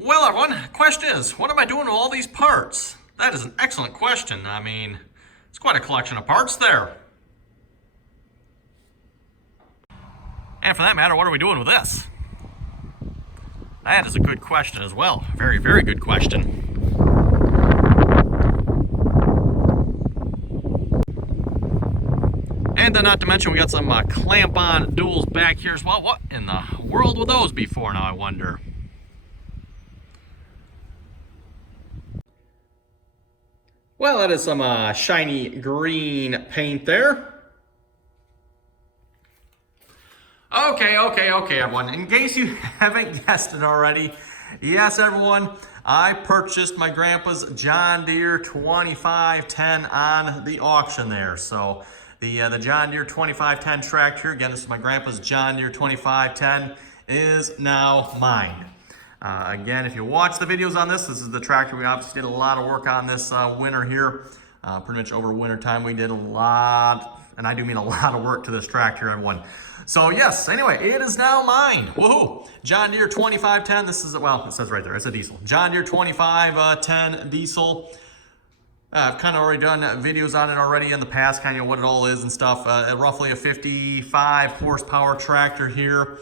Well, everyone, question is, what am I doing with all these parts? That is an excellent question. I mean, it's quite a collection of parts there. And for that matter, what are we doing with this? That is a good question as well. Very, very good question. And then not to mention we got some clamp-on duals back here as well. What in the world would those be for now, I wonder? Well, that is some shiny green paint there. Okay, everyone. In case you haven't guessed it already, yes, everyone, I purchased my grandpa's John Deere 2510 on the auction there. So the John Deere 2510 tractor, again, this is my grandpa's John Deere 2510, is now mine. Again, if you watch the videos on this is the tractor we obviously did a lot of work on this winter here. Pretty much over winter time we did a lot, and I do mean a lot of work to this tractor, everyone. So yes, anyway, it is now mine. Woohoo! John Deere 2510, this is, well, it says right there, it's a diesel. John Deere 2510 diesel. I've kind of already done videos on it already in the past, kind of what it all is and stuff. Roughly a 55 horsepower tractor here.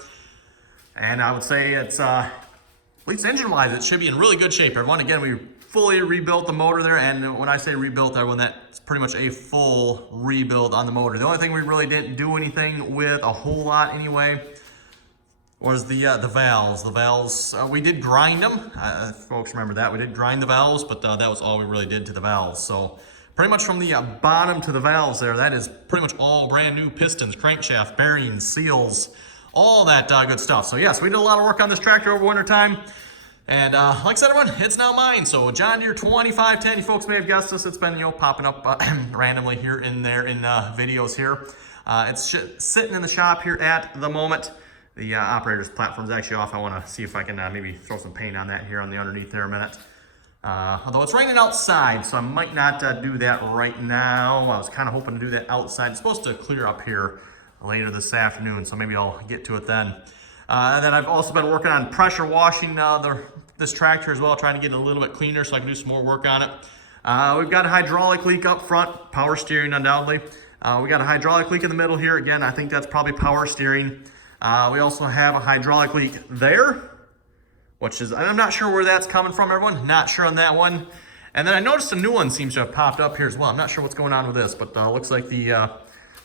And I would say it's, at least engine-wise, it should be in really good shape, everyone. Again, we fully rebuilt the motor there, and when I say rebuilt, everyone, that's pretty much a full rebuild on the motor. The only thing we really didn't do anything with a whole lot anyway was the valves. The valves, we did grind them. Folks remember that. We did grind the valves, but that was all we really did to the valves. So pretty much from the bottom to the valves there, that is pretty much all brand new pistons, crankshaft, bearings, seals, all that good stuff. So yes, we did a lot of work on this tractor over winter time. And like I said, everyone, it's now mine. So John Deere 2510, you folks may have guessed this. It's been, you know, popping up randomly here and there in videos here. It's sitting in the shop here at the moment. The operator's platform is actually off. I want to see if I can maybe throw some paint on that here on the underneath there a minute. Although it's raining outside, so I might not do that right now. I was kind of hoping to do that outside. It's supposed to clear up here later this afternoon, so maybe I'll get to it then. And then I've also been working on pressure washing this tractor as well, trying to get it a little bit cleaner so I can do some more work on it. We've got a hydraulic leak up front, power steering undoubtedly. We got a hydraulic leak in the middle here. Again, I think that's probably power steering. We also have a hydraulic leak there, which is, I'm not sure where that's coming from, everyone. Not sure on that one. And then I noticed a new one seems to have popped up here as well. I'm not sure what's going on with this, but looks like the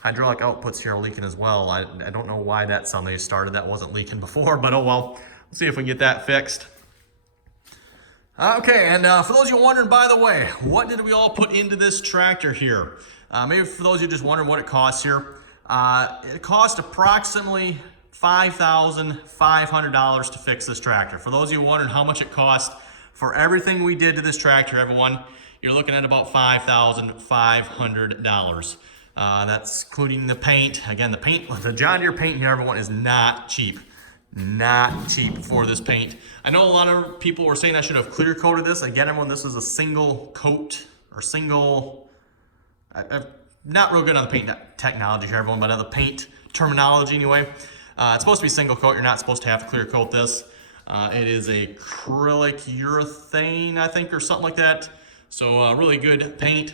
hydraulic outputs here are leaking as well. I don't know why that suddenly started. That wasn't leaking before, but oh well. Let's see if we can get that fixed. Okay, and for those of you wondering, by the way, what did we all put into this tractor here? Maybe for those of you just wondering what it costs here. It cost approximately $5,500 to fix this tractor. For those of you wondering how much it cost for everything we did to this tractor, everyone, you're looking at about $5,500. That's including the paint. Again, the John Deere paint here, everyone, is not cheap. Not cheap for this paint. I know a lot of people were saying I should have clear coated this. Again, everyone, this is a single coat or single, I'm not real good on the paint technology here, everyone, but on the paint terminology anyway. It's supposed to be single coat. You're not supposed to have to clear coat this. It is acrylic urethane, I think, or something like that. So really good paint.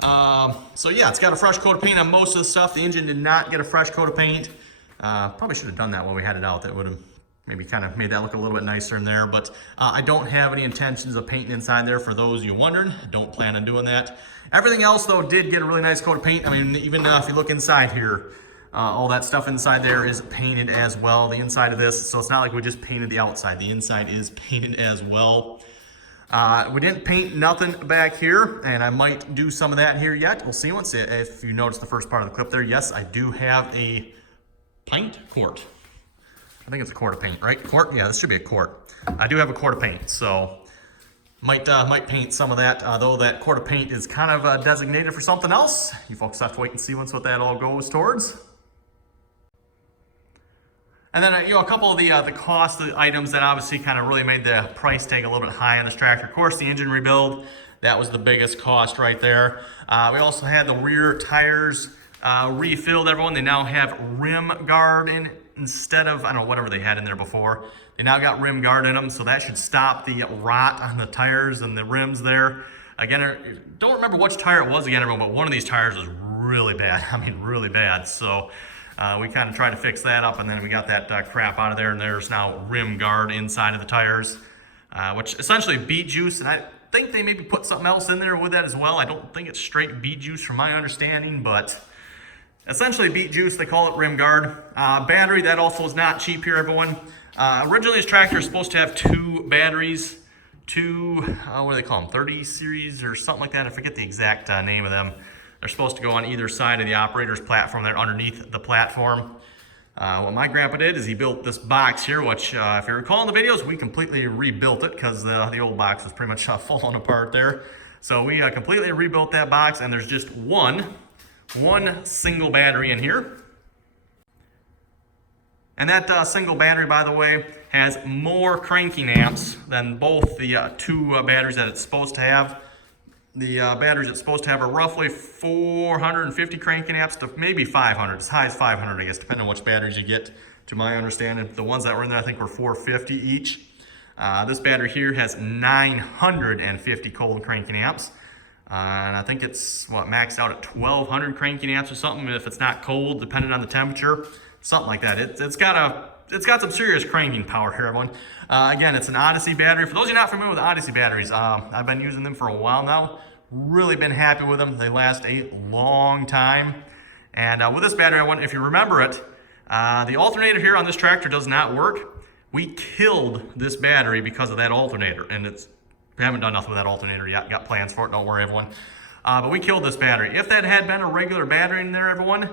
So yeah, it's got a fresh coat of paint on most of the stuff. The engine did not get a fresh coat of paint. Probably should have done that when we had it out. That would have maybe kind of made that look a little bit nicer in there. But I don't have any intentions of painting inside there, for those of you wondering. Don't plan on doing that. Everything else, though, did get a really nice coat of paint. I mean, even if you look inside here, all that stuff inside there is painted as well. The inside of this, so it's not like we just painted the outside. The inside is painted as well. We didn't paint nothing back here, and I might do some of that here yet. We'll see once. If you notice the first part of the clip there, yes, I do have a quart. I think it's a quart of paint, right? Quart? Yeah, this should be a quart. I do have a quart of paint, so might paint some of that, though that quart of paint is kind of designated for something else. You folks have to wait and see once what that all goes towards. And then, a couple of the cost of the items that obviously kind of really made the price tag a little bit high on this tractor. Of course, the engine rebuild, that was the biggest cost right there. We also had the rear tires refilled, everyone. They now have rim guard instead of, I don't know, whatever they had in there before, they now got rim guard in them, so that should stop the rot on the tires and the rims there. Again, I don't remember which tire it was again, everyone, but one of these tires was really bad. I mean, really bad. So we kind of tried to fix that up, and then we got that crap out of there, and there's now rim guard inside of the tires, which essentially beet juice, and I think they maybe put something else in there with that as well. I don't think it's straight beet juice from my understanding, but essentially beet juice, they call it rim guard. Battery, that also is not cheap here, everyone. Originally this tractor is supposed to have 2 batteries, what do they call them, 30 series or something like that. I forget the exact name of them. They're supposed to go on either side of the operator's platform. They're underneath the platform. What my grandpa did is he built this box here, which if you recall in the videos, we completely rebuilt it because the old box was pretty much falling apart there. So we completely rebuilt that box, and there's just one single battery in here. And that single battery, by the way, has more cranking amps than both the 2 batteries that it's supposed to have. The batteries it's supposed to have are roughly 450 cranking amps to maybe 500, as high as 500, I guess, depending on which batteries you get, to my understanding. The ones that were in there, I think, were 450 each. This battery here has 950 cold cranking amps. And I think it's, maxed out at 1200 cranking amps or something, if it's not cold, depending on the temperature. Something like that. It's got some serious cranking power here, everyone. Again, it's an Odyssey battery. For those of you not familiar with Odyssey batteries, I've been using them for a while now. Really been happy with them. They last a long time. And with this battery, if you remember it, the alternator here on this tractor does not work. We killed this battery because of that alternator, and we haven't done nothing with that alternator yet. Got plans for it, don't worry, everyone. But we killed this battery. If that had been a regular battery in there, everyone,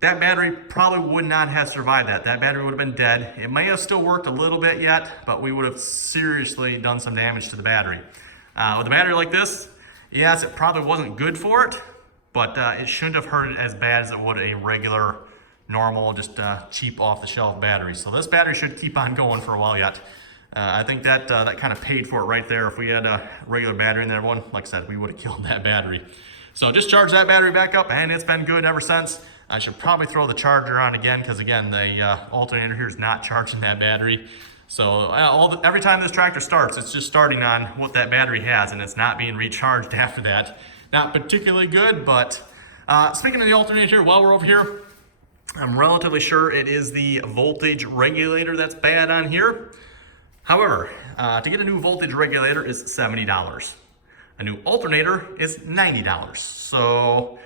that battery probably would not have survived that. That battery would have been dead. It may have still worked a little bit yet, but we would have seriously done some damage to the battery. With a battery like this, yes, it probably wasn't good for it, but it shouldn't have hurt it as bad as it would a regular, normal, just cheap off-the-shelf battery. So this battery should keep on going for a while yet. I think that kind of paid for it right there. If we had a regular battery in there, like I said, we would have killed that battery. So just charge that battery back up, and it's been good ever since. I should probably throw the charger on again, because again, the alternator here is not charging that battery. So every time this tractor starts, it's just starting on what that battery has, and it's not being recharged after that. Not particularly good, but speaking of the alternator here, while we're over here, I'm relatively sure it is the voltage regulator that's bad on here. However, to get a new voltage regulator is $70. A new alternator is $90. So,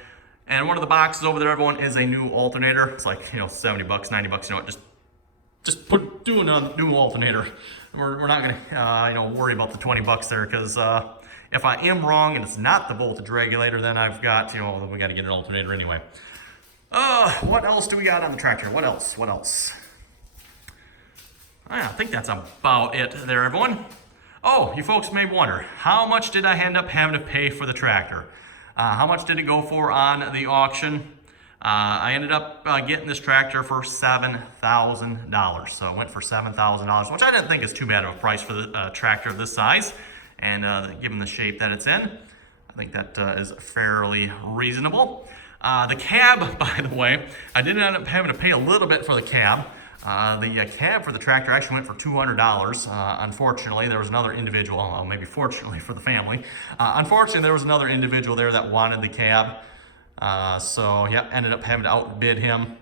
and one of the boxes over there, everyone, is a new alternator. It's like, $70, $90, you know what, just do a new alternator. We're not gonna, worry about the $20 there, because if I am wrong and it's not the voltage regulator, then I've got, we got to get an alternator anyway. What else do we got on the tractor? What else? I think that's about it there, everyone. Oh, you folks may wonder, how much did I end up having to pay for the tractor? How much did it go for on the auction? I ended up getting this tractor for $7,000. So it went for $7,000, which I didn't think is too bad of a price for the tractor of this size. And given the shape that it's in, I think that is fairly reasonable. The cab, by the way, I did end up having to pay a little bit for the cab. The cab for the tractor actually went for $200. Unfortunately, there was another individual, well, maybe fortunately for the family, unfortunately there was another individual there that wanted the cab. So yeah, ended up having to outbid him.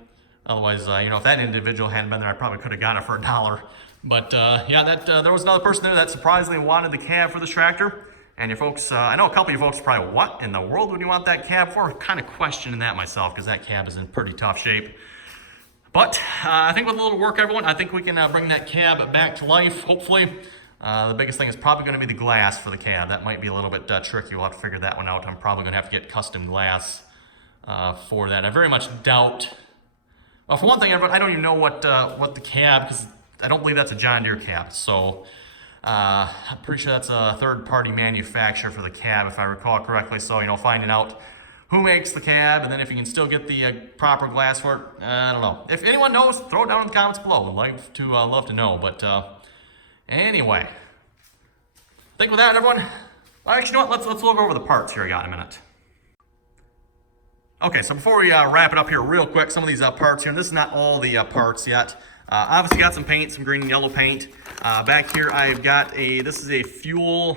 Otherwise, if that individual hadn't been there, I probably could have got it for $1. But yeah, there was another person there that surprisingly wanted the cab for this tractor. And you folks, I know a couple of you folks are probably, what in the world would you want that cab for? Kind of questioning that myself, because that cab is in pretty tough shape. But I think with a little work, everyone, I think we can bring that cab back to life, hopefully. The biggest thing is probably going to be the glass for the cab. That might be a little bit tricky. We'll have to figure that one out. I'm probably going to have to get custom glass for that. I very much doubt. Well, for one thing, I don't even know what the cab, because I don't believe that's a John Deere cab. So I'm pretty sure that's a third-party manufacturer for the cab, if I recall correctly. So, finding out who makes the cab, and then if you can still get the proper glass for it, I don't know. If anyone knows, throw it down in the comments below. I'd like to love to know. But anyway, I think with that, everyone. Well, actually, you know what? Let's look over the parts here. I got in a minute. Okay, so before we wrap it up here real quick, some of these parts here, and this is not all the parts yet. Obviously got some paint, some green and yellow paint. Back here I've got this is a fuel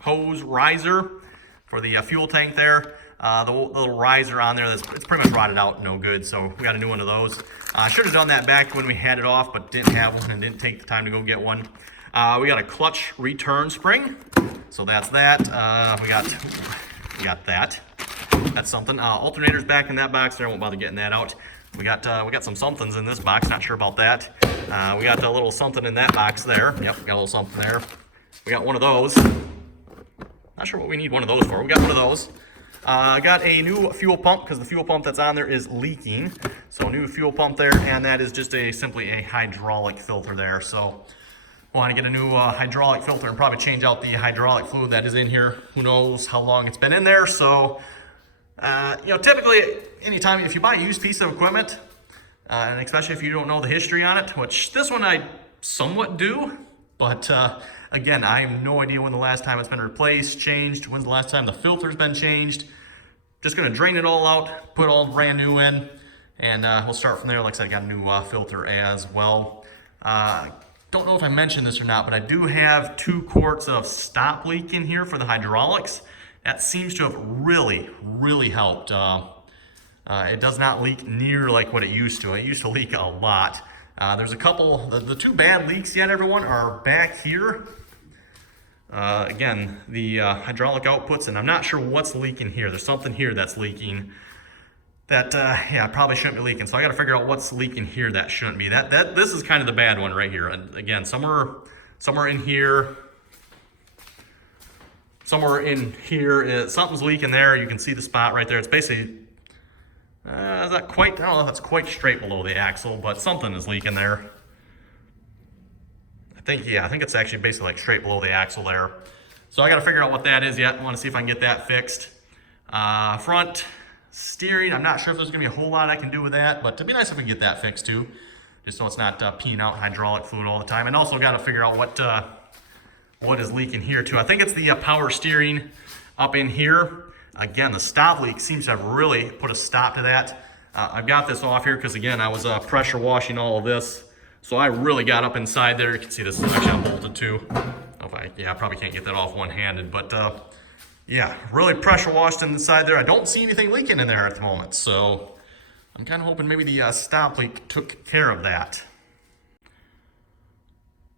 hose riser for the fuel tank there. The little riser on there, it's pretty much rotted out, no good, so we got a new one of those. I should have done that back when we had it off, but didn't have one and didn't take the time to go get one. We got a clutch return spring, so that's that. We got that. That's something. Alternator's back in that box there. I won't bother getting that out. We got some somethings in this box. Not sure about that. We got a little something in that box there. Yep, got a little something there. We got one of those. Not sure what we need one of those for. We got one of those. Got a new fuel pump because the fuel pump that's on there is leaking. So new fuel pump there, and that is just simply a hydraulic filter there. So want to get a new hydraulic filter and probably change out the hydraulic fluid that is in here. Who knows how long it's been in there. So typically anytime if you buy a used piece of equipment, and especially if you don't know the history on it, which this one I somewhat do, but again, I have no idea when the last time it's been replaced, changed, when's the last time the filter's been changed. Just gonna drain it all out, put all brand new in, and we'll start from there. Like I said, I got a new filter as well. Don't know if I mentioned this or not, but I do have 2 quarts of stop leak in here for the hydraulics. That seems to have really, really helped. It does not leak near like what it used to. It used to leak a lot. There's a couple, the 2 bad leaks yet, everyone, are back here. Again, the hydraulic outputs, and I'm not sure what's leaking here. There's something here that's leaking that, probably shouldn't be leaking. So I got to figure out what's leaking here that shouldn't be. This is kind of the bad one right here. And again, somewhere in here, something's leaking there. You can see the spot right there. It's basically, is that quite, I don't know if that's quite straight below the axle, but something is leaking there. I think it's actually basically like straight below the axle there. So I got to figure out what that is yet. I want to see if I can get that fixed. Front steering, I'm not sure if there's going to be a whole lot I can do with that, but it'd be nice if we can get that fixed too, just so it's not peeing out hydraulic fluid all the time. And also got to figure out what is leaking here too. I think it's the power steering up in here. Again, the stop leak seems to have really put a stop to that. I've got this off here because again, I was pressure washing all of this. So I really got up inside there. You can see this is actually unbolted too. I probably can't get that off one-handed, but really pressure washed inside there. I don't see anything leaking in there at the moment. So I'm kind of hoping maybe the stop leak took care of that.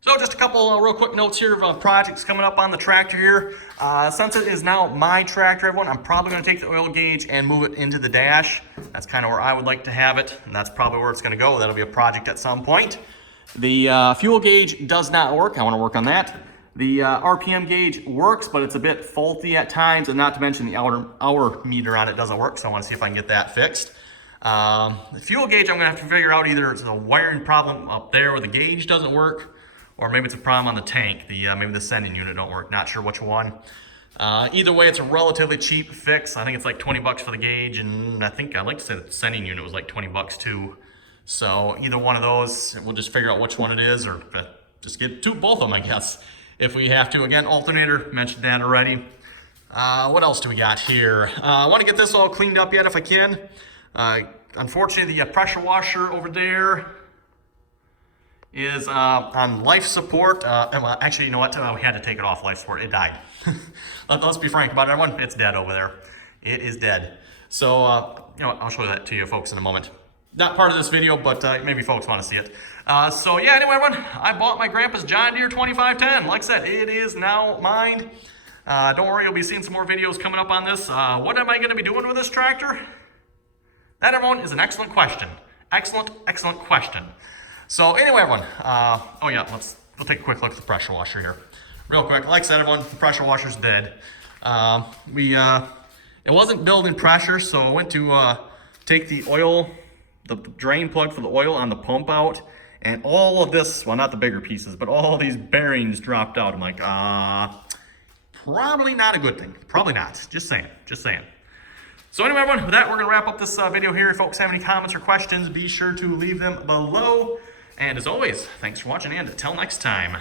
So just a couple real quick notes here of projects coming up on the tractor here. Since it is now my tractor, everyone, I'm probably going to take the oil gauge and move it into the dash. That's kind of where I would like to have it, and that's probably where it's going to go. That'll be a project at some point. The fuel gauge does not work. I want to work on that. The RPM gauge works, but it's a bit faulty at times, and not to mention the hour meter on it doesn't work, so I want to see if I can get that fixed. The fuel gauge, I'm going to have to figure out either it's a wiring problem up there where the gauge doesn't work, or maybe it's a problem on the tank. Maybe the sending unit don't work. Not sure which one. Either way, it's a relatively cheap fix. I think it's like 20 bucks for the gauge, and I think I'd like to say the sending unit was like 20 bucks too. So either one of those, we'll just figure out which one it is, or just get both of them, I guess, if we have to. Again, alternator, mentioned that already. What else do we got here? I want to get this all cleaned up yet if I can. Unfortunately, the pressure washer over there is on life support. Well, actually, you know what? We had to take it off life support. It died. Let's be frank about it, everyone. It's dead over there. It is dead. So, I'll show that to you folks in a moment. Not part of this video, but maybe folks want to see it. Anyway, everyone, I bought my grandpa's John Deere 2510. Like I said, it is now mine. Don't worry, you'll be seeing some more videos coming up on this. What am I going to be doing with this tractor? That, everyone, is an excellent question. Excellent question. So anyway, everyone, we'll take a quick look at the pressure washer here. Real quick, like I said, everyone, the pressure washer's dead. It wasn't building pressure, so I went to take the oil, the drain plug for the oil on the pump out, and all of this, well, not the bigger pieces, but all these bearings dropped out. I'm like, probably not a good thing. Probably not. Just saying. So anyway, everyone, with that, we're going to wrap up this video here. If folks have any comments or questions, be sure to leave them below. And as always, thanks for watching, and until next time.